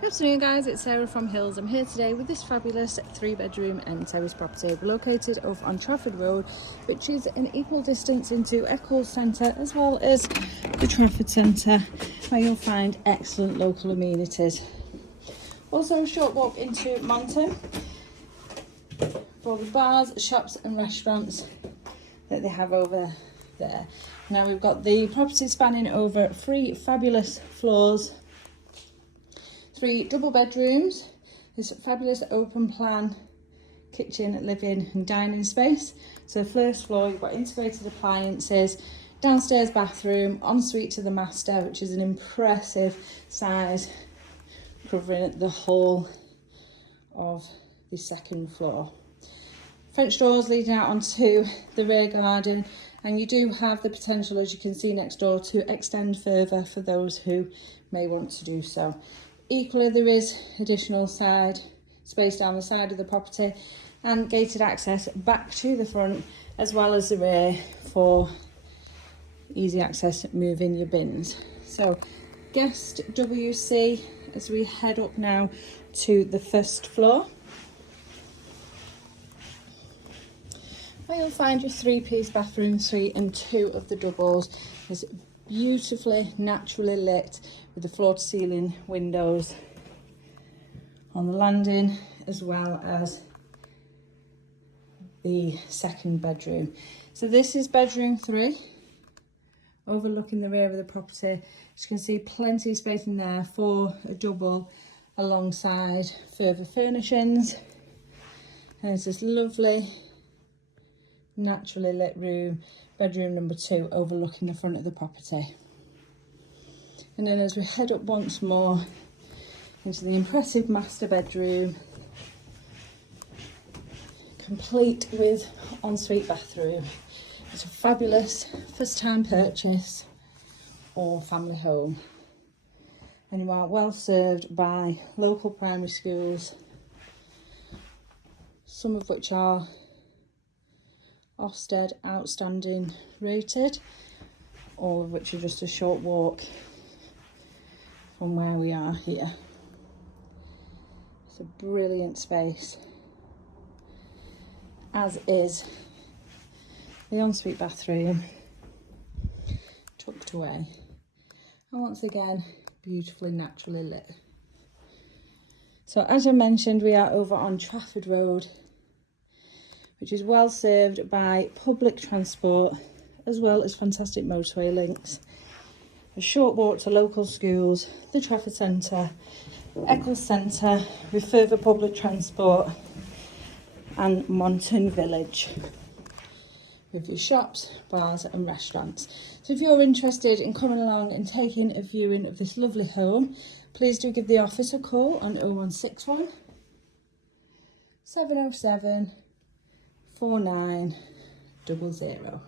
Good afternoon guys, it's Sarah from Hills. I'm here today with this fabulous 3-bedroom and terrace property. We're located over on Trafford Road, which is an equal distance into Eccles Centre as well as the Trafford Centre, where you'll find excellent local amenities. Also a short walk into Monton for the bars, shops and restaurants that they have over there. Now we've got the property spanning over 3 fabulous floors, 3 double bedrooms, this fabulous open plan kitchen, living and dining space. So first floor, you've got integrated appliances, downstairs bathroom, ensuite to the master, which is an impressive size, covering the whole of the second floor. French doors leading out onto the rear garden, and you do have the potential, as you can see next door, to extend further for those who may want to do so. Equally, there is additional side space down the side of the property and gated access back to the front as well as the rear for easy access moving your bins. So guest WC as we head up now to the first floor, where you'll find your 3-piece bathroom suite and 2 of the doubles. It's beautifully naturally lit with the floor to ceiling windows on the landing, as well as the second bedroom. So this is bedroom 3, overlooking the rear of the property. As you can see, plenty of space in there for a double alongside further furnishings. And it's this lovely naturally lit room, bedroom number 2, overlooking the front of the property. And then as we head up once more into the impressive master bedroom, complete with ensuite bathroom. It's a fabulous first time purchase or family home, and you are well served by local primary schools, some of which are Ofsted outstanding rated, all of which are just a short walk from where we are here. It's a brilliant space, as is the ensuite bathroom tucked away, and once again beautifully naturally lit. So as I mentioned, we are over on Trafford Road, which is well served by public transport as well as fantastic motorway links. A short walk to local schools, the Trafford Centre, Eccles Centre, with further public transport, and Monton Village with your shops, bars and restaurants. So if you're interested in coming along and taking a viewing of this lovely home, please do give the office a call on 0161 707 4900.